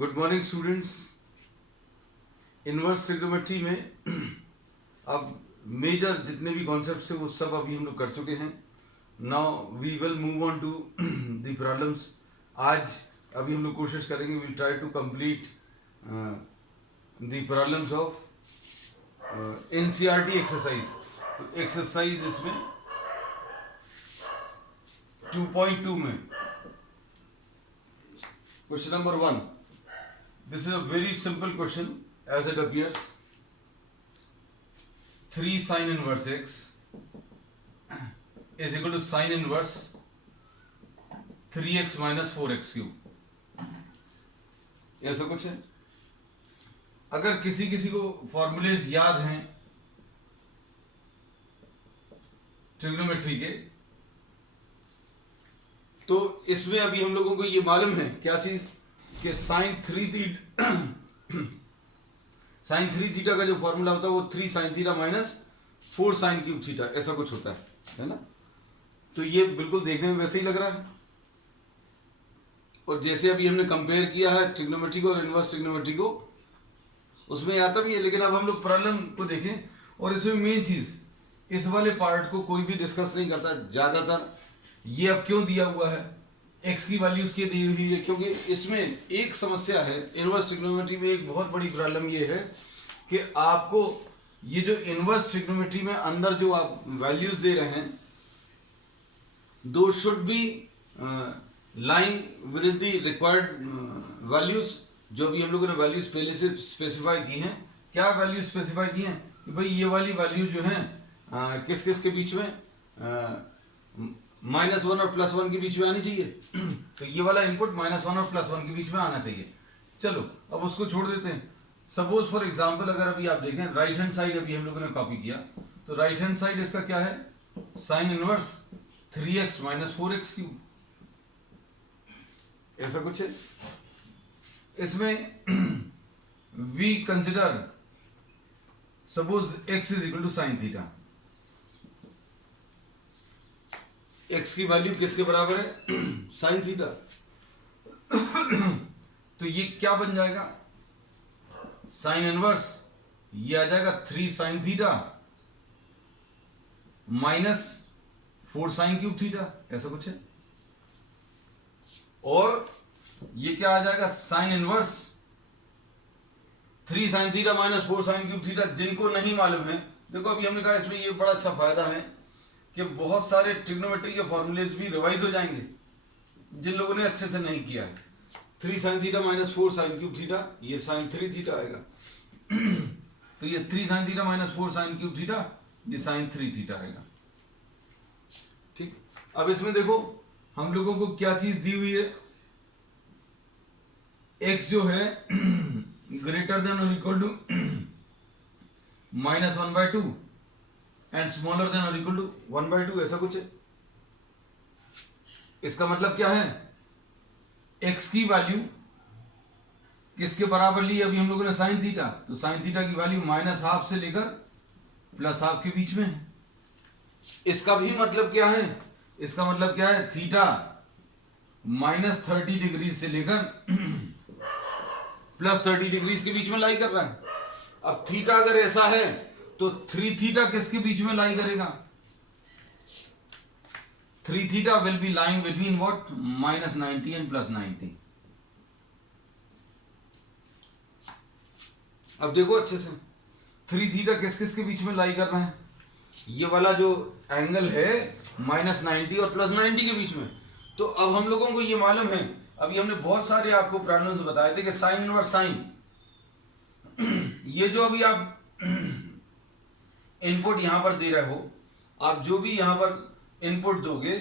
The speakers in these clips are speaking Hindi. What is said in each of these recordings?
Good morning students. Inverse trigonometry में अब मेजर जितने भी कॉन्सेप्ट्स हैं वो सब अभी हम लोग कर चुके हैं। Now we will move on to the problems. आज अभी हम लोग कोशिश करेंगे, will try to complete the problems of NCERT exercise. तो एक्सरसाइज इसमें 2.2 में question number 1। This is a very simple question as it appears. 3 sin inverse x is equal to sin inverse 3x minus 4x cube. ऐसा कुछ है। अगर किसी को फॉर्मूलेज याद हैं ट्रिग्नोमेट्री के, तो इसमें अभी हम लोगों को ये मालूम है क्या चीज कि साइन 3 थीटा का जो फॉर्मूला होता है वो 3 sin theta minus 4 sin cube theta ऐसा कुछ होता है ना। तो ये बिल्कुल देखने में वैसे ही लग रहा है। और जैसे अभी हमने कंपेयर किया है ट्रिग्नोमेट्री को और इनवर्स ट्रिग्नोमेट्री को, उसमें आता भी है। लेकिन अब हम लोग प्रॉब्लम को देखें, और इसमें मेन चीज इस वाले पार्ट को कोई भी डिस्कस नहीं करता ज्यादातर। ये अब क्यों दिया हुआ है, एक्स की वैल्यूज की दी हुई है, क्योंकि इसमें एक समस्या है इनवर्स ट्रिग्नोमेट्री में। एक बहुत बड़ी प्रॉब्लम ये है कि आपको ये जो इनवर्स ट्रिग्नोमेट्री में अंदर जो आप वैल्यूज दे रहे हैं, दो should be line with in the required values. जो भी हम लोगों ने वैल्यूज पहले से स्पेसिफाई की हैं। क्या वैल्यूज स्पेसिफाई की हैं कि भाई ये वाली वैल्यू जो है किस किस के बीच में, -1 और +1 के बीच में आनी चाहिए। तो ये वाला इनपुट -1 और +1 के बीच में आना चाहिए। चलो अब उसको छोड़ देते हैं। सपोज फॉर एग्जांपल अगर अभी आप देखें राइट हैंड साइड अभी हम लोगों ने कॉपी किया, तो राइट हैंड साइड इसका क्या है, sine inverse 3x minus 4x cube ऐसा कुछ है। इसमें we consider suppose x is equal to sine theta. x की वैल्यू किसके बराबर है, साइन थीटा। तो ये क्या बन जाएगा, साइन इनवर्स ये आ जाएगा 3 sin theta minus 4 sin cube theta ऐसा कुछ है। और ये क्या आ जाएगा, sine inverse 3 sin theta minus 4 sin cube theta. जिनको नहीं मालूम है, देखो अभी हमने कहा इसमें ये बड़ा अच्छा फायदा है कि बहुत सारे ट्रिग्नोमेट्री के फॉर्मूलेज भी रिवाइज हो जाएंगे जिन लोगों ने अच्छे से नहीं किया है। 3 sin theta minus 4 sin cube theta, ये sin 3 थीटा आएगा। तो ये 3 sin theta minus 4 sin cube theta, ये sin 3 थीटा आएगा। ठीक, अब इसमें देखो हम लोगों को क्या चीज दी हुई है, x जो है ग्रेटर देन और equal to -1/2 and smaller than और इक्वल टू 1/2 ऐसा कुछ है। इसका मतलब क्या है, x की वैल्यू किसके बराबर ली अभी हम लोगों ने, साइन थीटा। तो साइन थीटा की वैल्यू -½ से लेकर +½ के बीच में है। इसका भी मतलब क्या है, इसका मतलब क्या है, थीटा -30 डिग्री से लेकर +30 डिग्री के बीच में लाई कर रहा है। अब थीटा अगर ऐसा है तो 3 थीटा किसके बीच में लाई करेगा, 3 theta will B lying between what, -90 and +90। अब देखो अच्छे से, 3 थीटा किस किस के बीच में लाई कर रहा है, ये वाला जो एंगल है -90 और +90 के बीच में। तो अब हम लोगों को ये मालूम है, अभी हमने बहुत सारे आपको प्रॉब्लम्स बताए थे कि साइन इनवर्स साइन, ये जो अभी आप इनपुट यहां पर दे रहे हो, आप जो भी यहां पर इनपुट दोगे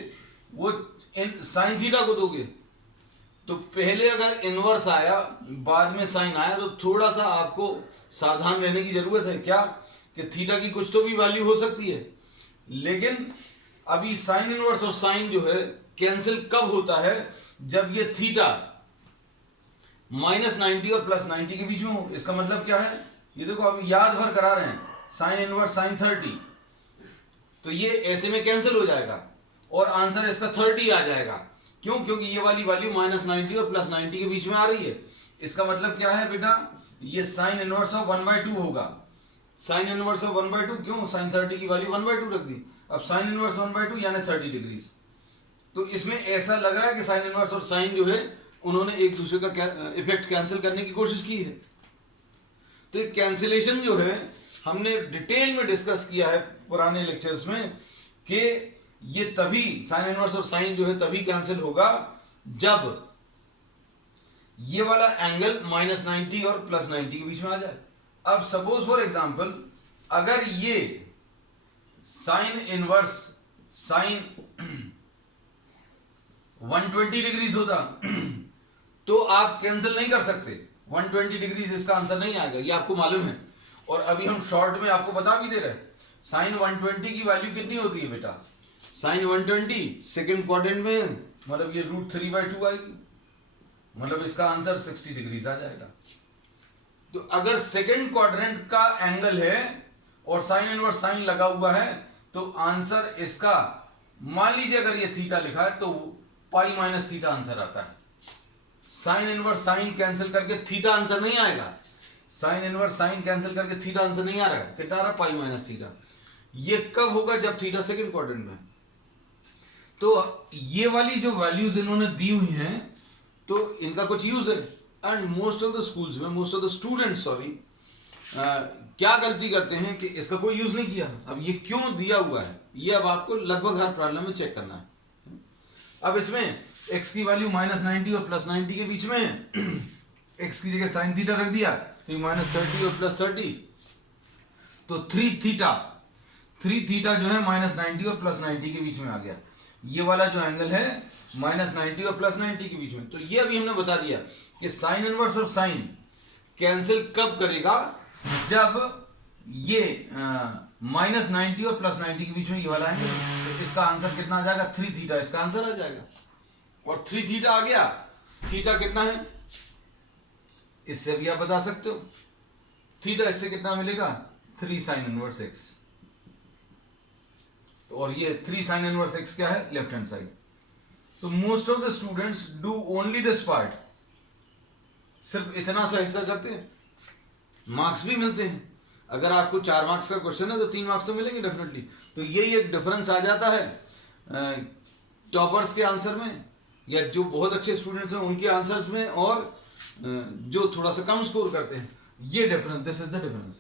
वो साइन थीटा को दोगे। तो पहले अगर इनवर्स आया बाद में साइन आया तो थोड़ा सा आपको सावधान रहने की जरूरत है। क्या कि थीटा की कुछ तो भी वैल्यू हो सकती है, लेकिन अभी साइन इनवर्स और साइन जो है कैंसिल कब होता है, जब ये थीटा -90 और +90 के बीच में हो। इसका मतलब क्या है, ये देखो हम याद भर करा रहे हैं, साइन इनवर्स साइन 30, तो ये ऐसे में कैंसिल हो जाएगा और आंसर इसका 30 आ जाएगा। क्यों? क्योंकि ये वाली वैल्यू -90 और +90 के बीच में आ रही है। इसका मतलब क्या है बेटा, ये साइन इनवर्स ऑफ 1/2 होगा। साइन इनवर्स ऑफ 1/2 क्यों, साइन 30 की वैल्यू 1/2 रख दी। अब साइन इनवर्स 1/2 यानी 30 डिग्रीज। तो इसमें ऐसा लग रहा है कि साइन इनवर्स और साइन जो है उन्होंने एक दूसरे का इफेक्ट कैंसिल करने की कोशिश की है। तो ये कैंसिलेशन जो है हमने डिटेल में डिस्कस किया है पुराने लेक्चर्स में कि ये तभी साइन इनवर्स और साइन जो है तभी कैंसिल होगा जब ये वाला एंगल -90 और +90 के बीच में आ जाए। अब सपोज फॉर एग्जांपल अगर ये साइन इनवर्स साइन 120 डिग्रीज होता तो आप कैंसिल नहीं कर सकते। 120 डिग्रीज इसका आंसर नहीं आएगा, ये आपको मालूम है। और अभी हम शॉर्ट में आपको बता भी दे रहे हैं, साइन 120 की वैल्यू कितनी होती है बेटा, साइन 120 सेकेंड क्वाड्रेंट में मतलब ये √3/2 आएगी, मतलब इसका आंसर 60 डिग्रीज आ जाएगा। तो अगर सेकेंड क्वाड्रेंट का एंगल है और साइन इनवर्स साइन लगा हुआ है तो आंसर इसका, मान लीजिए अगर ये थीटा लिखा है तो पाई माइनस थीटा आंसर आता है। साइन इनवर्स साइन कैंसिल करके थीटा आंसर नहीं आएगा, साइन इनवर्स साइन कैंसिल करके थीटा आंसर नहीं आ रहा है, कितना आ रहा है, पाई माइनस थीटा। ये कब होगा, जब थीटा सेकेंड क्वाड्रेंट में। तो ये वाली जो वैल्यूज इन्होंने दी हुई हैं तो इनका कुछ यूज है। And most of the schools में मोस्ट ऑफ द स्टूडेंट्स क्या गलती करते हैं कि इसका कोई यूज नहीं किया। अब ये क्यों दिया हुआ है ये अब आपको लगभग हर प्रॉब्लम में चेक करना है। अब इसमें x की वैल्यू -90 और +90 के बीच में है। x की जगह साइन थीटा रख दिया तो -30 और +30 तो 3 थीटा जो है -90 और +90 के बीच में आ गया। ये वाला जो एंगल है -90 और +90 के बीच में। तो ये अभी हमने बता दिया कि साइन इनवर्स और साइन कैंसिल कब करेगा, जब ये -90 और +90 के बीच में ये वाला एंगल। तो इसका आंसर कितना आ जाएगा, 3 थीटा इसका आंसर आ जाएगा। और 3 थीटा आ गया, थीटा कितना है इससे भी आप बता सकते हो। थीटा इससे कितना मिलेगा, 3 साइन इनवर्स x। और ये 3 साइन इनवर्स x क्या है, लेफ्ट हैंड साइड। तो most of the students do only this part, सिर्फ इतना सा हिस्सा करते हैं, मार्क्स भी मिलते हैं। अगर आपको 4 मार्क्स का क्वेश्चन है तो 3 मार्क्स तो मिलेंगे डेफिनेटली। तो यही एक डिफरेंस आ जाता है टॉपर्स के आंसर में या जो बहुत अच्छे स्टूडेंट्स हैं उनके आंसर्स में और जो थोड़ा सा कम स्कोर करते हैं, ये difference, this is the difference.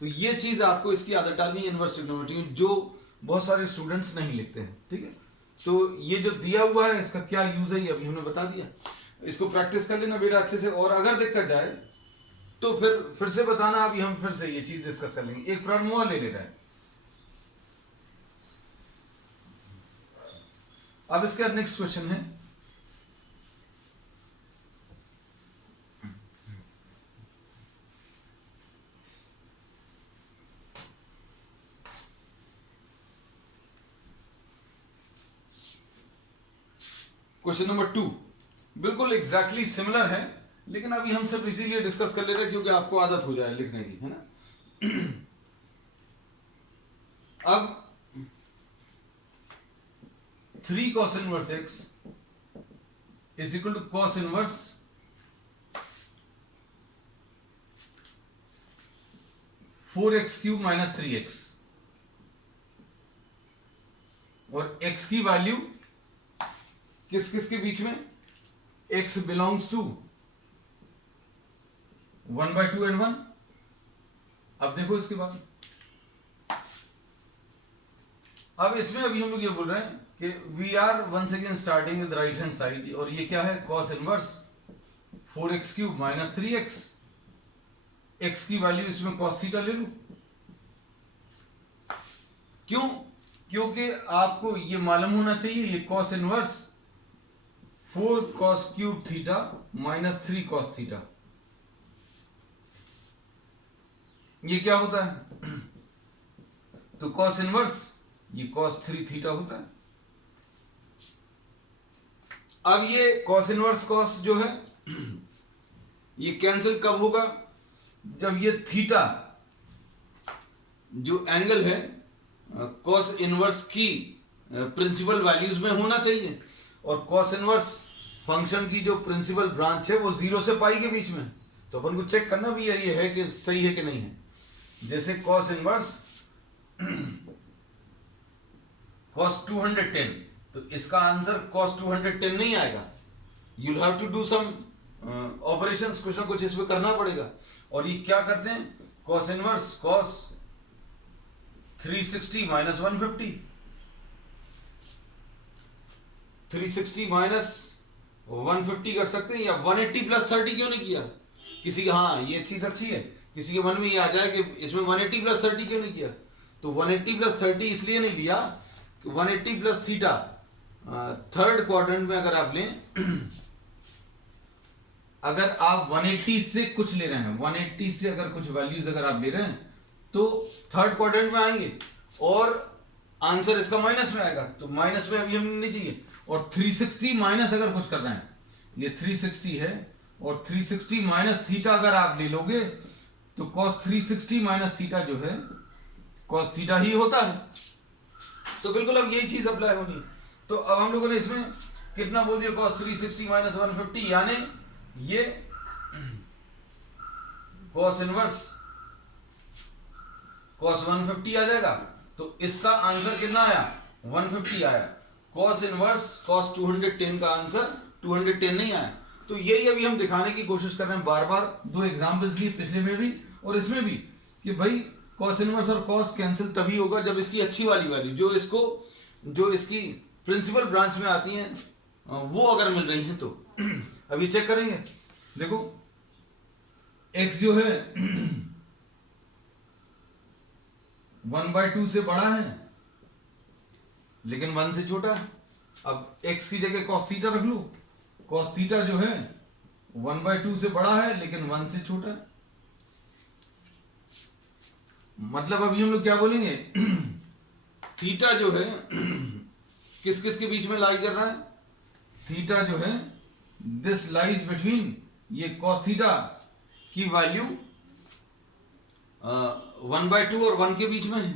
तो ये चीज आपको इसकी आदत डालनी है इनवर्स ट्रिग्नोमेट्री में, जो बहुत सारे स्टूडेंट्स नहीं लिखते हैं। ठीक है, तो ये जो दिया हुआ है इसका क्या यूज है ये अभी हमने बता दिया। इसको प्रैक्टिस कर लेना बेटा अच्छे से, और अगर दिक्कत जाए तो फिर से बताना। अभी हम फिर से ये चीज डिस्कस कर लेंगे। एक प्रॉब्लम और ले लेना है। अब इसका नेक्स्ट क्वेश्चन है, क्वेश्चन नंबर 2 बिल्कुल एग्जैक्टली सिमिलर है, लेकिन अभी हम सब इसीलिए डिस्कस कर ले रहे हैं क्योंकि आपको आदत हो जाए लिखने की, है ना। अब 3 cos inverse x is equal to cos inverse 4x³ - 3x, और x की वैल्यू किस किस के बीच में, x बिलोंग्स टू 1/2 and 1। अब देखो इसके बाद, अब इसमें अभी हम लोग ये बोल रहे हैं कि we are once again starting with right hand side, और ये क्या है, cos inverse 4x³ - 3x। x की वैल्यू इसमें cos थीटा ले लो। क्यों, क्योंकि आपको ये मालूम होना चाहिए ये cos inverse 4cos³ theta - 3cos theta ये क्या होता है, तो cos इनवर्स ये cos 3 थीटा होता है। अब ये cos इनवर्स cos जो है ये कैंसिल कब होगा, जब ये थीटा जो एंगल है cos इनवर्स की प्रिंसिपल वैल्यूज में होना चाहिए, और cos इनवर्स फंक्शन की जो प्रिंसिपल ब्रांच है वो 0 से पाई के बीच में, तो अपन को चेक करना भी ये है कि सही है कि नहीं है। जैसे कॉस इनवर्स कॉस 210, तो इसका आंसर कॉस 210 नहीं आएगा, you have to do some operations, कुछ ना कुछ इसमें करना पड़ेगा। और ये क्या करते हैं, cos inverse cos 360 minus 150, 360 minus 150 कर सकते हैं, या 180 प्लस 30 क्यों नहीं किया किसी का, हाँ ये चीज अच्छी है, किसी के मन में ये आ जाए कि इसमें 180 प्लस 30 क्यों नहीं किया, तो 180 प्लस 30 इसलिए नहीं दिया, 180 प्लस थीटा थर्ड क्वाड्रेंट में अगर आप लें, अगर आप 180 से कुछ ले रहे हैं, 180 से अगर कुछ वैल्यूज अगर आप ले रहे हैं तो थर्ड क्वाड्रेंट में आएंगे और आंसर इसका माइनस में आएगा, तो माइनस में अभी हमें नहीं चाहिए। और 360 माइनस अगर कुछ कर रहे हैं, ये 360 है और 360 माइनस थीटा अगर आप ले लोगे तो cos 360 माइनस थीटा जो है cos थीटा ही होता है, तो बिल्कुल अब यही चीज अप्लाई होनी। तो अब हम लोगों ने इसमें कितना बोल दिया, cos 360 माइनस 150, यानी ये cos इनवर्स cos 150 आ जाएगा, तो इसका आंसर कितना आया, 150 आया। cos इनवर्स cos 210 का आंसर 210 नहीं आया। तो यही अभी हम दिखाने की कोशिश कर रहे हैं, बार बार दो एग्जाम्पल्स लिए, पिछले में भी और इसमें भी, कि भाई cos इनवर्स और cos कैंसिल तभी होगा जब इसकी अच्छी वाली वैल्यू जो इसकी प्रिंसिपल ब्रांच में आती हैं वो अगर मिल रही हैं तो। अभी चेक करेंगे, देखो x जो है 1/2 से बड़ा है लेकिन 1 से छोटा है। अब x की जगह cos थीटा रख लो, cos थीटा जो है 1/2 से बड़ा है लेकिन 1 से छोटा है। मतलब अभी हम लोग क्या बोलेंगे, थीटा जो है किस किस के बीच में लाई कर रहा है, थीटा जो है दिस लाइज बिटवीन, ये cos थीटा की वैल्यू 1/2 और 1 के बीच में है।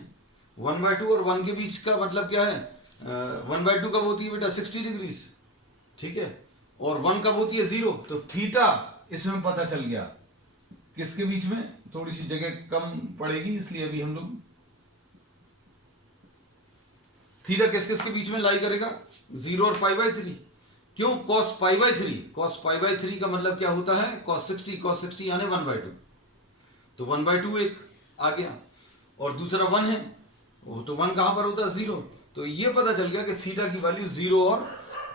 1/2 और 1 के बीच का मतलब क्या है, 1/2 कब होती है बेटा 60 डिग्रीज, ठीक है, और 1 कब होती है 0, तो थीटा इसमें पता चल गया किसके बीच में, थोड़ी सी जगह कम पड़ेगी इसलिए अभी हम लोग थीटा किस किस के बीच में लाई करेगा, 0 और π/3। क्यों, cos π/3, cos π/3 का मतलब क्या होता है, cos 60 यानी 1/2, तो 1/2 एक आ गया और दूसरा 1 है, वो तो 1 कहां पर होता है 0, तो ये पता चल गया कि थीटा की वैल्यू 0 और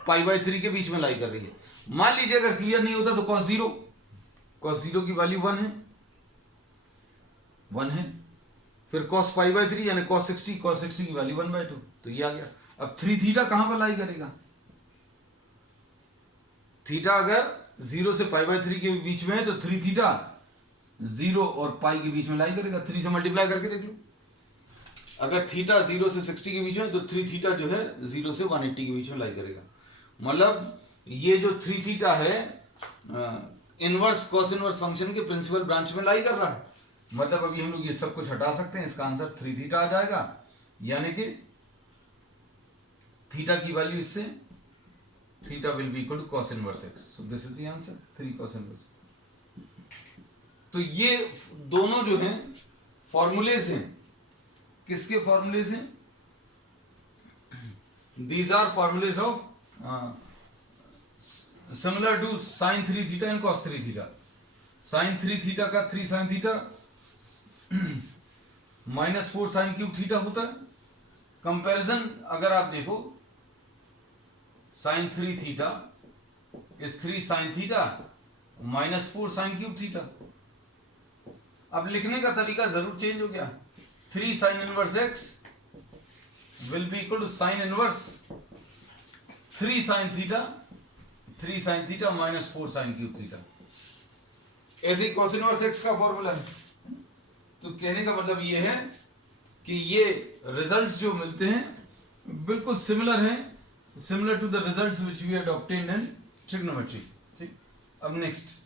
π/3 के बीच में लाई कर रही है। मान लीजिए अगर क्लियर नहीं होता तो cos 0 की वैल्यू 1 है, फिर cos π/3 यानी cos 60 की वैल्यू 1/2, तो ये आ गया। अब 3 थीटा कहां पर लाई करेगा, थीटा अगर 0 से π/3 के बीच में है तो 3 थीटा 0 और पाई के बीच में लाई करेगा, 3 से मल्टीप्लाई करके देख लो। अगर थीटा 0 से 60 के बीच में तो 3 थीटा जो है 0 से 180 के बीच में लाई करेगा। मतलब ये जो 3 थीटा है इनवर्स cos इनवर्स फंक्शन के प्रिंसिपल ब्रांच में लाई कर रहा है। मतलब अभी हम लोग ये सब कुछ हटा सकते हैं, इसका आंसर 3 थीटा आ जाएगा, यानी कि थीटा की वैल्यू इससे theta will be equal to cos inverse x, so this is the answer 3 cos inverse. तो ये दोनों जो हैं फॉर्मूलेज हैं, किसके फॉर्मूलेज हैं, these are formulas of similar to sin 3 theta and cos 3 theta. sin 3 theta का 3 sin theta -4 sin cube theta होता है। कंपैरिजन अगर आप देखो, sin 3 theta is 3 sin theta -4 sin cube theta. अब लिखने का तरीका जरूर चेंज हो गया, 3 sin inverse x will be equal to sin inverse 3 sin theta -4 sin cube theta. ऐसे ही cos इनवर्स x का फॉर्मूला है। तो कहने का मतलब ये है कि ये रिजल्ट्स जो मिलते हैं बिल्कुल सिमिलर हैं, similar to the results which we had obtained in trigonometry. ठीक, अब नेक्स्ट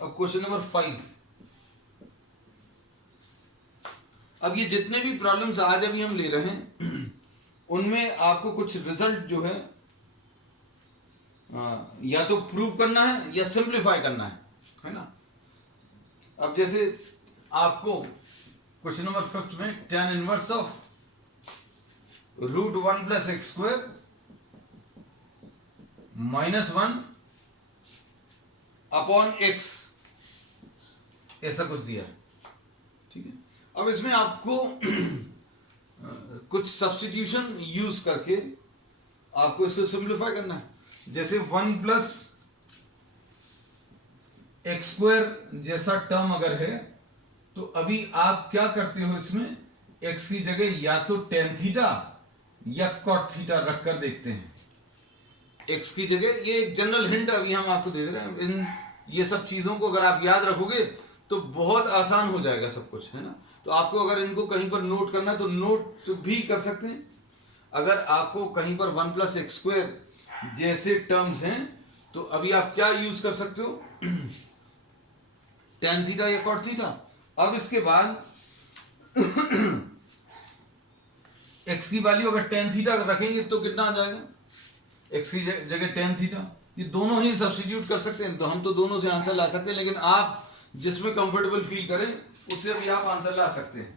अब क्वेश्चन नंबर 5, अब ये जितने भी प्रॉब्लम्स आज अभी हम ले रहे हैं उनमें आपको कुछ रिजल्ट जो है या तो प्रूव करना है या सिंप्लीफाई करना है ना। अब जैसे आपको क्वेश्चन नंबर 5 में tan inverse of √1 + x² -1 upon x ऐसा कुछ दिया है, ठीक है। अब इसमें आपको कुछ सब्स्टिट्यूशन यूज करके आपको इसको सिंप्लीफाई करना है। जैसे 1 + x² जैसा टर्म अगर है तो अभी आप क्या करते हो, इसमें x की जगह या तो tan थीटा या cot थीटा रखकर देखते हैं। x की जगह, ये एक जनरल हिंट अभी हम आपको दे रहे हैं। इन ये सब चीजों को अगर आप याद रखोगे तो बहुत आसान हो जाएगा सब कुछ, है ना। तो आपको अगर इनको कहीं पर नोट करना है तो नोट भी कर सकते हैं। अगर आपको कहीं पर 1 + x² जैसे टर्म्स हैं तो अभी आप क्या यूज कर सकते हो, tan थीटा या cot थीटा। अब इसके बाद x की वैल्यू अगर tan थीटा रखेंगे तो कितना आ जाएगा, x की जगह tan थीटा। ये दोनों ही सब्स्टिट्यूट कर सकते हैं, तो हम तो दोनों से आंसर ला सकते हैं, लेकिन आप जिसमें कंफर्टेबल फील करें उससे भी आप आंसर ला सकते हैं।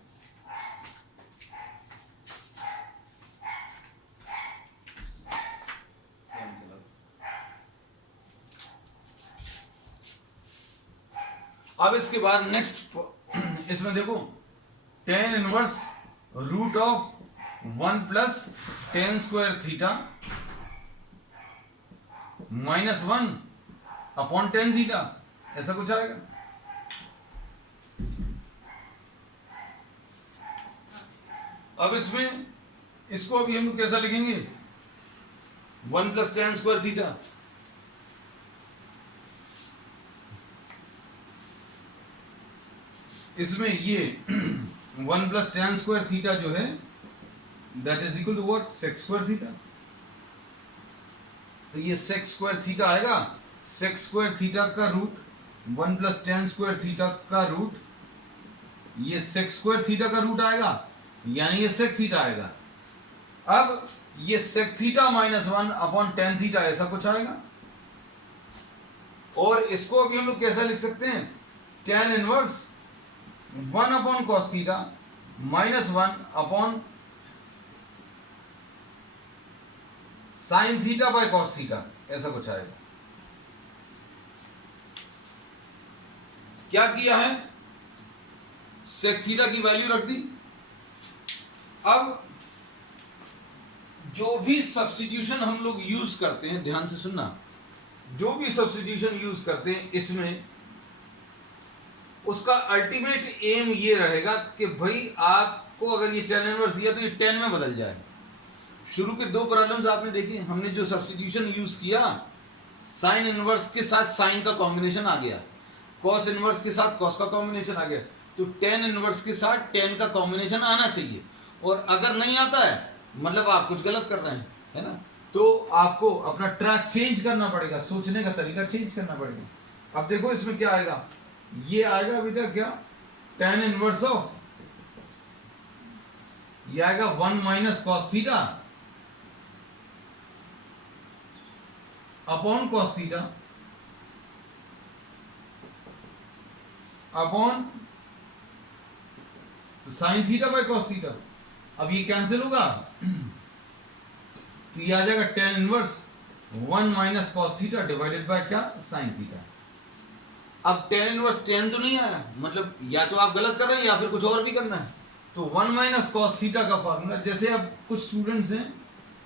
अब इसके बाद नेक्स्ट इसमें देखो tan inverse √1 + tan² theta -1 upon tan theta, ऐसा कुछ आएगा। अब इसमें इसको अभी हम लोग कैसा लिखेंगे, 1 + tan² थीटा, इसमें ये 1 + tan² थीटा जो है that is equal to what, sec² theta. तो ये sec² थीटा आएगा, sec² थीटा का रूट 1 + tan² थीटा का रूट, ये sec² थीटा का रूट आएगा, यानी ये sec थीटा आएगा। अब ये sec theta -1 upon tan theta ऐसा कुछ आएगा। और इसको अभी हम लोग कैसा लिख सकते हैं, tan inverse 1 upon cos theta -1 upon sin theta by cos theta, ऐसा कुछ आएगा। क्या किया है, sec थीटा की वैल्यू रख दी। अब जो भी सब्स्टिट्यूशन हम लोग यूज करते हैं, ध्यान से सुनना, जो भी सब्स्टिट्यूशन यूज करते हैं इसमें उसका अल्टीमेट एम ये रहेगा कि भाई आपको अगर ये tan इनवर्स दिया तो ये tan में बदल जाए। शुरू के 2 प्रॉब्लम्स आपने देखी, हमने जो सब्स्टिट्यूशन यूज किया, साइन इनवर्स के साथ साइन का कॉम्बिनेशन आ गया, कॉस इनवर्स के साथ कॉस का कॉम्बिनेशन आ गया, तो tan इनवर्स के साथ tan का कॉम्बिनेशन आना चाहिए। और अगर नहीं आता है मतलब आप कुछ गलत कर रहे हैं, है ना। तो आपको अपना ट्रैक चेंज करना पड़ेगा, सोचने का तरीका चेंज करना पड़ेगा। अब देखो इसमें क्या आएगा, ये आएगा बेटा क्या, tan इनवर्स ऑफ, ये आएगा 1 - cos theta upon cos theta upon sin theta by cos theta. अब ये कैंसिल होगा तो ये आ जाएगा tan inverse 1 - cos theta divided by क्या, sin थीटा। अब tan इनवर्स tan तो नहीं आया, मतलब या तो आप गलत कर रहे हैं या फिर कुछ और भी करना है। तो 1 - cos थीटा का फॉर्मूला, जैसे अब कुछ स्टूडेंट्स हैं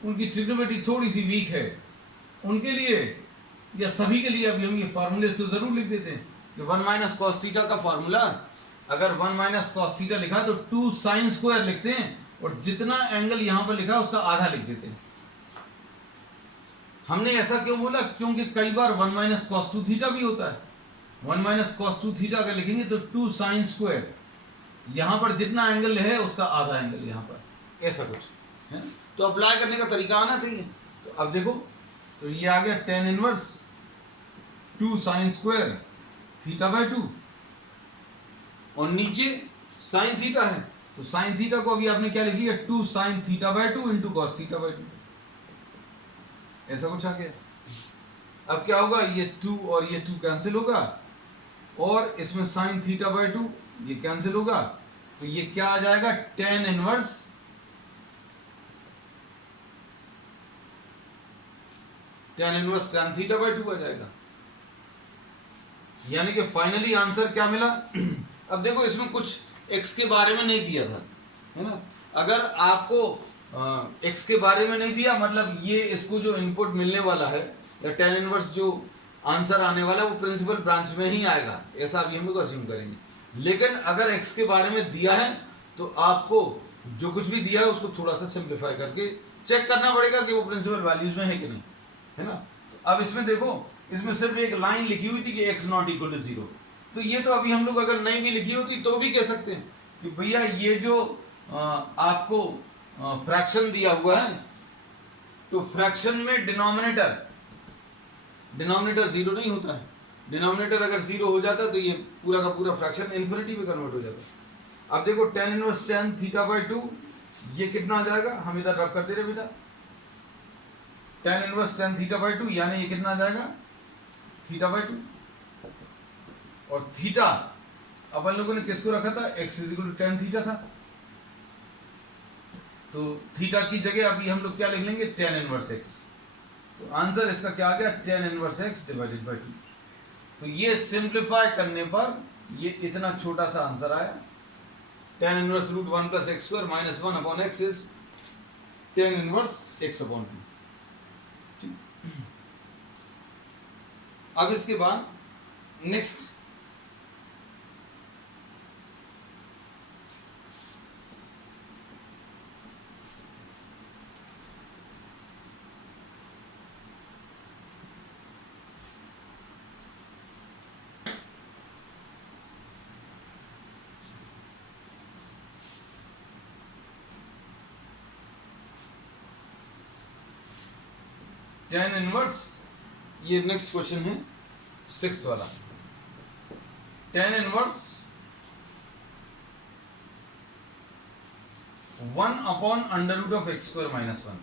उनकी ट्रिग्नोमेट्री थोड़ी सी वीक है, उनके लिए या सभी के लिए अभी हम ये फार्मूले तो जरूर लिख देते हैं कि 1 - cos थीटा का फार्मूला, अगर 1 - cos थीटा लिखा है तो 2 sin² लिखते हैं, और जितना एंगल यहां पर लिखा है उसका आधा लिख देते हैं। हमने ऐसा क्यों बोला, क्योंकि कई बार 1 - cos 2 थीटा भी होता है। 1 - cos 2 थीटा अगर लिखेंगे तो 2 sin², यहां पर जितना एंगल है उसका आधा एंगल यहां पर, ऐसा कुछ है। तो अप्लाई करने का तरीका आना चाहिए। तो अब देखो, तो ये आ गया tan inverse 2 sin² theta by 2, और नीचे sin थीटा है तो साइन थीटा को अभी आपने क्या लिख लिया, 2 sine theta by 2 into cos theta by 2, ऐसा कुछ आ गया। अब क्या होगा, ये 2 और ये 2 कैंसिल होगा और इसमें साइन थीटा बाय 2 ये कैंसिल होगा, तो ये क्या आ जाएगा, tan inverse tan theta by 2 आ जाएगा। यानी कि फाइनली आंसर क्या मिला। अब देखो इसमें कुछ x के बारे में नहीं दिया था, है ना। अगर आपको x के बारे में नहीं दिया, मतलब ये इसको जो इनपुट मिलने वाला है या tan इनवर्स जो आंसर आने वाला है वो प्रिंसिपल ब्रांच में ही आएगा, ऐसा अभी हम लोग अज्यूम करेंगे। लेकिन अगर x के बारे में दिया है तो आपको जो कुछ भी दिया है उसको थोड़ा सा सिंप्लीफाई करके चेक करना पड़ेगा कि वो प्रिंसिपल वैल्यूज में है कि नहीं, है ना। तो अब इसमें देखो, इसमें सिर्फ एक लाइन लिखी हुई थी कि x नॉट इक्वल टू 0, तो ये तो अभी हम लोग अगर नहीं भी लिखी होती तो भी कह सकते हैं कि भैया ये जो आपको फ्रैक्शन दिया हुआ है, तो फ्रैक्शन में डिनोमिनेटर 0 नहीं होता है। डिनोमिनेटर अगर 0 हो जाता तो ये पूरा का पूरा फ्रैक्शन इन्फिनिटी में कन्वर्ट हो जाता। अब देखो tan inverse tan theta by 2 ये कितना आ जाएगा, हम इधर रब कर दे रहे बेटा, tan inverse tan theta by 2 यानी ये कितना आ जाएगा, थीटा बाय 2। और थीटा अपन लोगों ने किसको रखा था, x equal to tan theta था, तो थीटा की जगह अभी हम लोग क्या लिख लेंगे, tan इनवर्स x। तो आंसर इसका क्या आ गया, tan inverse x divided by 2। तो ये सिंप्लीफाई करने पर ये इतना छोटा सा आंसर आया, tan inverse root 1 plus x square minus 1 upon x is tan inverse x upon 2। अब इसके बाद नेक्स्ट tan इनवर्स, ये नेक्स्ट क्वेश्चन है 6th वाला। tan inverse 1 upon under root of x square minus 1।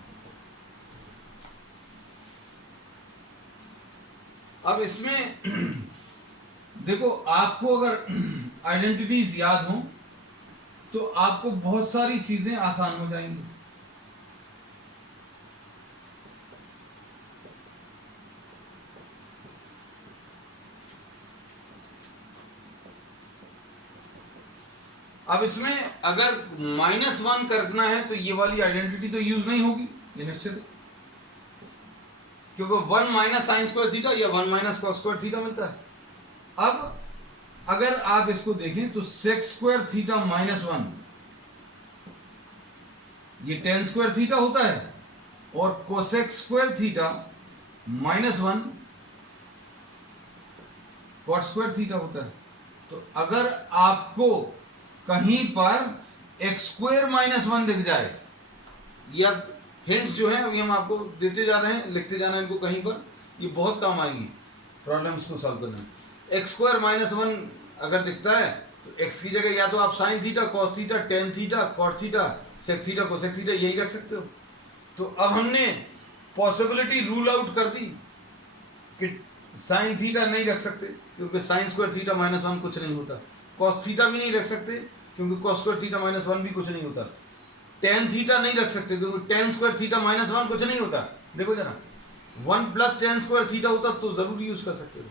अब इसमें देखो, आपको अगर आइडेंटिटीज याद हो तो आपको बहुत सारी चीजें आसान हो जाएंगी। अब इसमें अगर -1 करना है तो ये वाली आइडेंटिटी तो यूज नहीं होगी, ये निश्चित है, क्योंकि 1 माइनस साइन स्क्वायर थीटा या 1 माइनस कॉस स्क्वायर थीटा मिलता है। अब अगर आप इसको देखें तो सेक स्क्वायर थीटा माइनस 1 ये tan स्क्वायर थीटा होता है, और cosec square theta minus 1 cot square theta होता है। तो अगर आपको कहीं पर एक्स स्क्वायर माइनस 1 दिख जाए, या हिंट्स जो है अभी हम आपको देते जा रहे हैं, लिखते जाना इनको कहीं पर, ये बहुत काम आएगी प्रॉब्लम्स को सॉल्व करने में। एक्स स्क्वायर माइनस 1 अगर दिखता है तो एक्स की जगह या तो आप sine theta, cos theta, tan theta, cot theta, sec theta, cosec theta यही रख सकते हो। तो अब हमने पॉसिबिलिटी रूल आउट कर दी कि साइन थीटा नहीं रख सकते क्योंकि साइन स्क्वायर थीटा माइनस 1 कुछ नहीं होता, कॉस थीटा भी नहीं रख सकते क्योंकि कॉस स्क्वायर थीटा माइनस 1 भी कुछ नहीं होता, टेन थीटा नहीं रख सकते क्योंकि टेन स्क्वायर थीटा माइनस 1 कुछ नहीं होता। देखो जरा, 1 प्लस टेन स्क्वायर थीटा होता तो जरूर यूज कर सकते हो।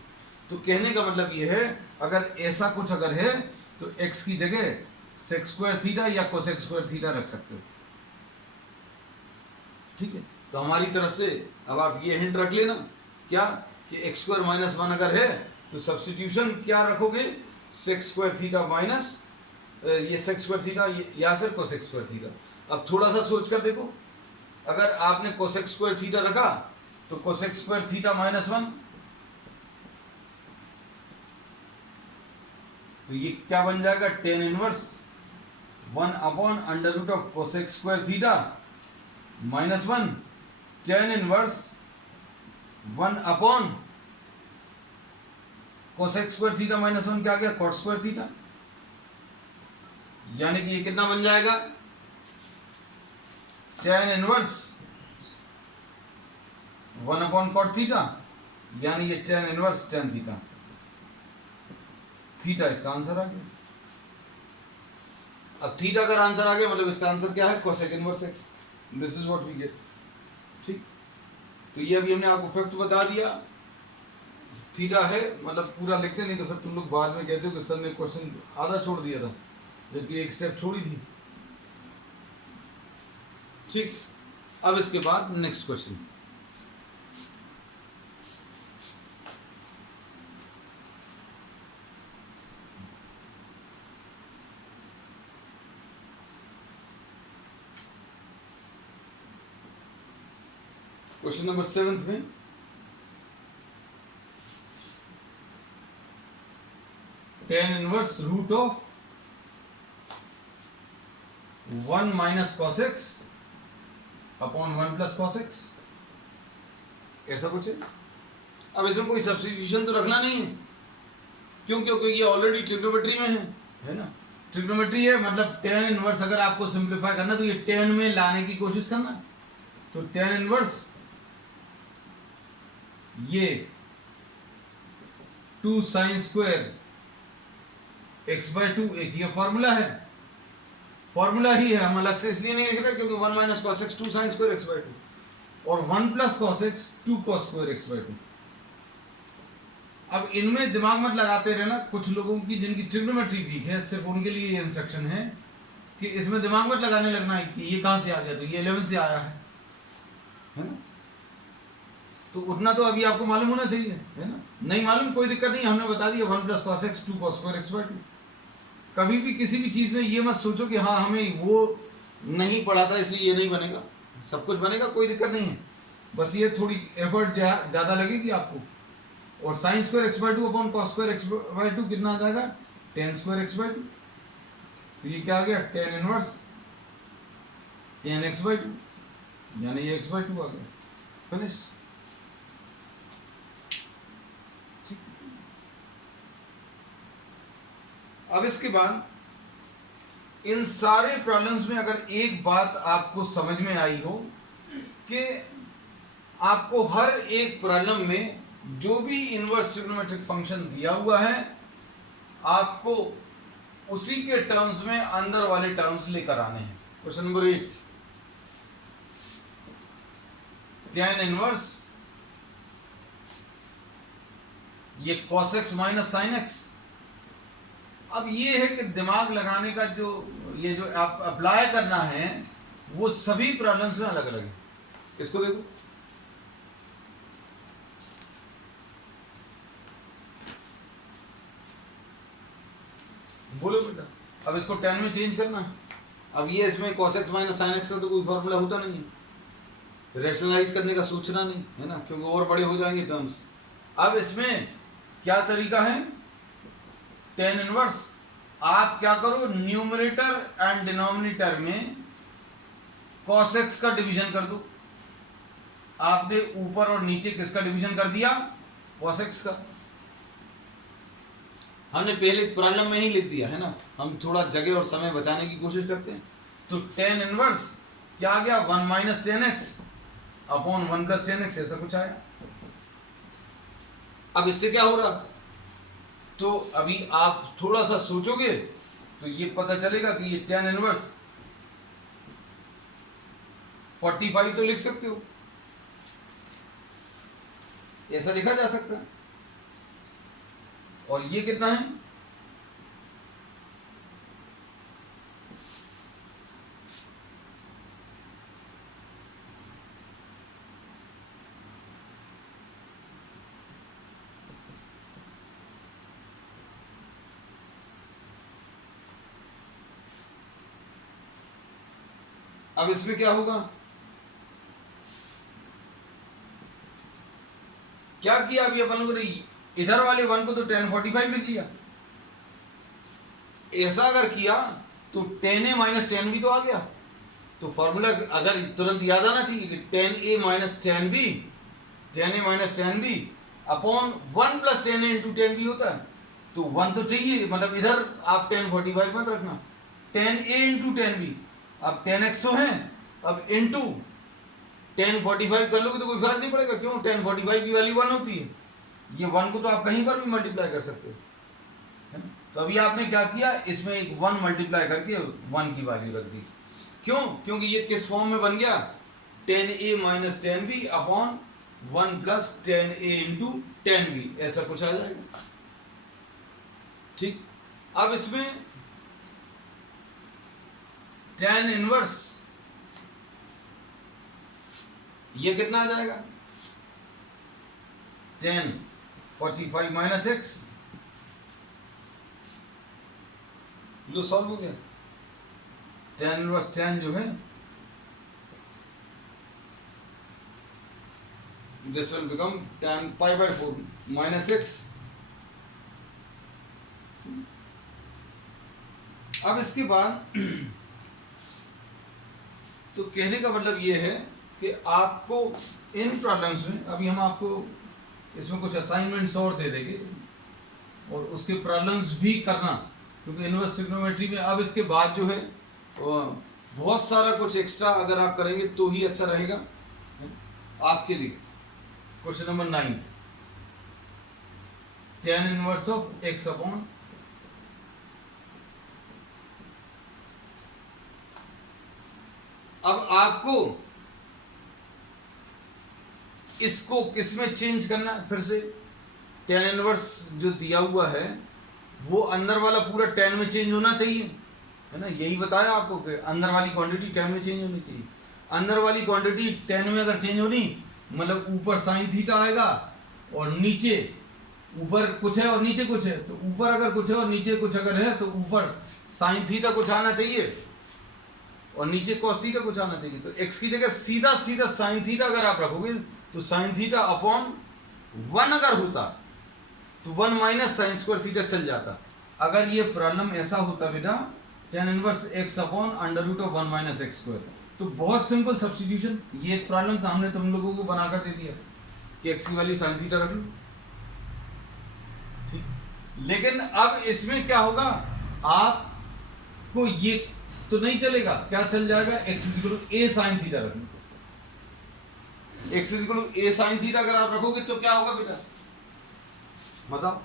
तो कहने का मतलब ये है, अगर ऐसा कुछ अगर है तो x की जगह सेक स्क्वायर थीटा या कोसेक स्क्वायर थीटा रख सकते हो, ठीक है। तो हमारी तरफ से अब आप ये हिंट रख लेना क्या, कि एक्स स्क्वायर माइनस 1 अगर है तो सब्स्टिट्यूशन क्या रखोगे, सेक स्क्वायर थीटा माइनस ये सेक स्क्वायर थीटा या फिर कोसेक स्क्वायर थीटा। अब थोड़ा सा सोच कर देखो, अगर आपने कोसेक स्क्वायर थीटा रखा तो कोसेक स्क्वायर थीटा माइनस 1, तो ये क्या बन जाएगा, tan inverse 1 upon under root of cosec square theta minus 1, tan inverse 1 upon cosec square theta minus 1 क्या आ गया, कॉट स्क्वायर थीटा। यानी कि ये कितना बन जाएगा, tan इनवर्स 1/cot थीटा, यानी ये tan inverse tan theta, theta इसका आंसर आ गया। अब थीटा अगर आंसर आ गया मतलब इसका आंसर क्या है, cosec inverse x। This is what we get. ठीक, तो ये अभी हमने आपको फैक्ट बता दिया, थीटा है, मतलब पूरा लिखते नहीं तो फिर तुम लोग बाद में कहते हो कि सर ने क्वेश्चन आधा छोड़ दिया था जबकि एक स्टेप छोड़ी थी। ठीक, अब इसके बाद नेक्स्ट क्वेश्चन। क्वेश्चन नंबर 7 में tan inverse root of 1 minus cos x upon 1 plus cos x, ऐसा कुछ है। अब इसमें कोई सब्स्टिट्यूशन तो रखना नहीं है, क्यों, क्योंकि ये ऑलरेडी ट्रिग्नोमेट्री में है ना। ट्रिग्नोमेट्री है मतलब tan इनवर्स अगर आपको सिंप्लीफाई करना तो ये tan में लाने की कोशिश करना। तो tan इनवर्स ये 2 साइन स्क्वायर x/2 एक ये फॉर्मूला है, फॉर्मूला ही है, हम अलग से इसलिए नहीं लिख रहे क्योंकि 1 minus cos x 2 sine square x/2 और 1 plus cos x 2 cos square x/2। अब इनमें दिमाग मत लगाते रहना, कुछ लोगों की जिनकी ट्रिग्नोमेट्री वीक है सिर्फ उनके लिए ये इंस्ट्रक्शन है कि इसमें दिमाग मत लगाने लगना है कि ये कहां से आ गया, तो ये 11 से आया है ना। तो उतना तो अभी आपको मालूम होना चाहिए, है ना। नहीं मालूम कोई दिक्कत नहीं, हमने बता दिया 1 plus cos x 2 cos square x/2। कभी भी किसी भी चीज में ये मत सोचो कि हाँ हमें वो नहीं पढ़ा था इसलिए ये नहीं बनेगा, सब कुछ बनेगा, कोई दिक्कत नहीं है, बस ये थोड़ी एफर्ट ज्यादा लगेगी आपको। और sine square x/2 upon cos square x/2 कितना आ जाएगा, tan स्क्वायर x/2। तो ये क्या आ गया, tan इनवर्स tan x/2, यानी ये x/2 आ गया, फिनिश। अब इसके बाद इन सारे प्रॉब्लम्स में अगर एक बात आपको समझ में आई हो कि आपको हर एक प्रॉब्लम में जो भी इनवर्स ट्रिग्नोमेट्रिक फंक्शन दिया हुआ है आपको उसी के टर्म्स में अंदर वाले टर्म्स लेकर आने हैं। क्वेश्चन नंबर 8, tan इनवर्स ये cos x minus sin x। अब ये है कि दिमाग लगाने का जो ये जो आप अप्लाई करना है वो सभी प्रॉब्लम्स में अलग अलग है। इसको देखो, बोलो बेटा, अब इसको tan में चेंज करना है। अब ये इसमें cos x minus sin x का तो कोई फॉर्मूला होता नहीं है, रेशनलाइज करने का सोचना नहीं है ना, क्योंकि और बड़े हो जाएंगे टर्म्स। अब इसमें क्या तरीका है, tan इनवर्स आप क्या करो, न्यूमरेटर एंड डिनोमिनेटर में cos x का डिवीजन कर दो। आपने ऊपर और नीचे किसका डिवीजन कर दिया, cos x का। हमने पहले प्रॉब्लम में ही लिख दिया है ना, हम थोड़ा जगह और समय बचाने की कोशिश करते हैं। तो tan इनवर्स क्या आ गया, 1 minus tan x upon 1 plus tan x, ऐसा कुछ आया। अब इससे क्या हो रहा, तो अभी आप थोड़ा सा सोचोगे तो ये पता चलेगा कि ये tan इनवर्स 45 तो लिख सकते हो, ऐसा लिखा जा सकता है। और ये कितना है, अब इसमें क्या होगा, क्या किया अभी अपन लोगों ने, इधर वाले 1 को तो tan 45 लिख लिया। ऐसा अगर किया तो tan a minus tan b तो आ गया। तो फॉर्मूला अगर तुरंत याद आना चाहिए कि tan a minus tan b, tan a minus tan b upon 1 plus tan a into tan b होता है। तो 1 तो चाहिए, मतलब इधर आप tan 45 मत रखना, tan A into tan B। अब tan x तो है, अब इंटू tan 45 कर लोगे तो कोई फर्क नहीं पड़ेगा, क्यों? tan 45 की वैल्यू 1 होती है, ये 1 को तो आप कहीं पर भी मल्टीप्लाई कर सकते हो, है ना? तो अभी आपने क्या किया, इसमें एक 1 मल्टीप्लाई करके 1 की वैल्यू रख दी, क्यों? क्योंकि ये किस फॉर्म में बन गया, tan A minus tan B upon 1 plus tan A into tan B, ऐसा कुछ आ जाएगा। ठीक, अब इसमें tan इनवर्स ये कितना आ जाएगा, tan 45 माइनस x, लो सॉल्व हो गया। tan इनवर्स tan जो है this will become tan pi by 4 minus x। अब इसके बाद तो कहने का मतलब ये है कि आपको इन प्रॉब्लम्स में, अभी हम आपको इसमें कुछ असाइनमेंट्स और दे देंगे और उसके प्रॉब्लम्स भी करना, क्योंकि इनवर्स ट्रिग्नोमेट्री में अब इसके बाद जो है बहुत सारा कुछ एक्स्ट्रा अगर आप करेंगे तो ही अच्छा रहेगा आपके लिए। Question number 9, tan inverse of x upon अब आपको इसको किसमें चेंज करना है, फिर से tan इनवर्स जो दिया हुआ है वो अंदर वाला पूरा tan में चेंज होना चाहिए, है ना? यही बताया आपको कि अंदर वाली क्वांटिटी tan में चेंज होनी चाहिए। अंदर वाली क्वांटिटी tan में अगर चेंज होनी मतलब ऊपर साइन थीटा आएगा और नीचे, ऊपर कुछ है और नीचे कुछ है, तो ऊपर अगर कुछ है और नीचे कुछ अगर है तो ऊपर साइन थीटा कुछ आना चाहिए और नीचे कॉस थीटा कुछ आना चाहिए। तो x की जगह सीधा सीधा साइन थीटा अगर आप रखोगे तो साइन थीटा अपॉन 1 अगर होता तो 1 माइनस साइन स्क्वायर थीटा चल जाता। अगर ये प्रॉब्लम ऐसा होता बेटा tan inverse x upon under root of 1 minus x square, तो बहुत सिंपल सब्स्टिट्यूशन, ये प्रॉब्लम तो हमने तुम लोगों को बनाकर दे दिया कि x की वैल्यू साइन थीटा रख लो, ठीक। लेकिन अब इसमें क्या होगा, आपको ये तो नहीं चलेगा, क्या चल जाएगा, x equal to a sine theta रखना। x equal to a sine theta अगर आप रखोगे तो क्या होगा बेटा, बताओ।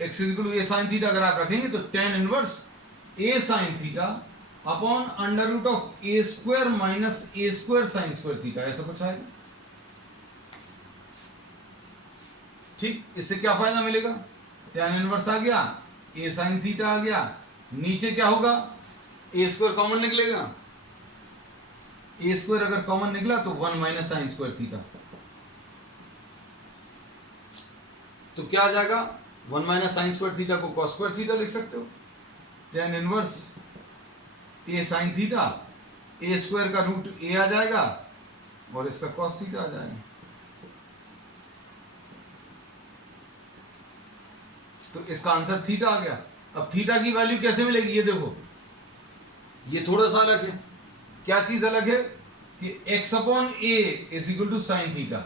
x equal to a sine theta अगर आप रखेंगे तो tan inverse a sine theta upon under root of a square minus a square sine square theta, ऐसा कुछ आएगा, ठीक। इससे क्या फायदा मिलेगा, tan इनवर्स आ गया, a साइन थीटा आ गया, नीचे क्या होगा, a स्क्वायर कॉमन निकलेगा, a स्क्वायर अगर कॉमन निकला तो 1 माइनस साइन स्क्वायर थीटा, तो क्या आ जाएगा, 1 माइनस साइन स्क्वायर थीटा को कॉस स्क्वायर थीटा लिख सकते हो। tan inverse a sine theta, a square का रूट a आ जाएगा और इसका कॉस थीटा आ जाएगा। तो इसका आंसर थीटा आ गया। अब थीटा की वैल्यू कैसे मिलेगी, ये देखो, ये थोड़ा सा अलग है। क्या चीज अलग है कि x upon a is equal to sine theta,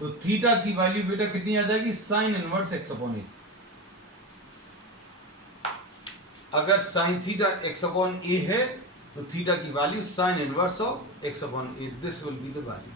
तो थीटा की वैल्यू बेटा कितनी आ जाएगी, sine inverse x upon a। अगर sine theta x upon a है तो थीटा की value sine inverse of x upon a, this will be the value.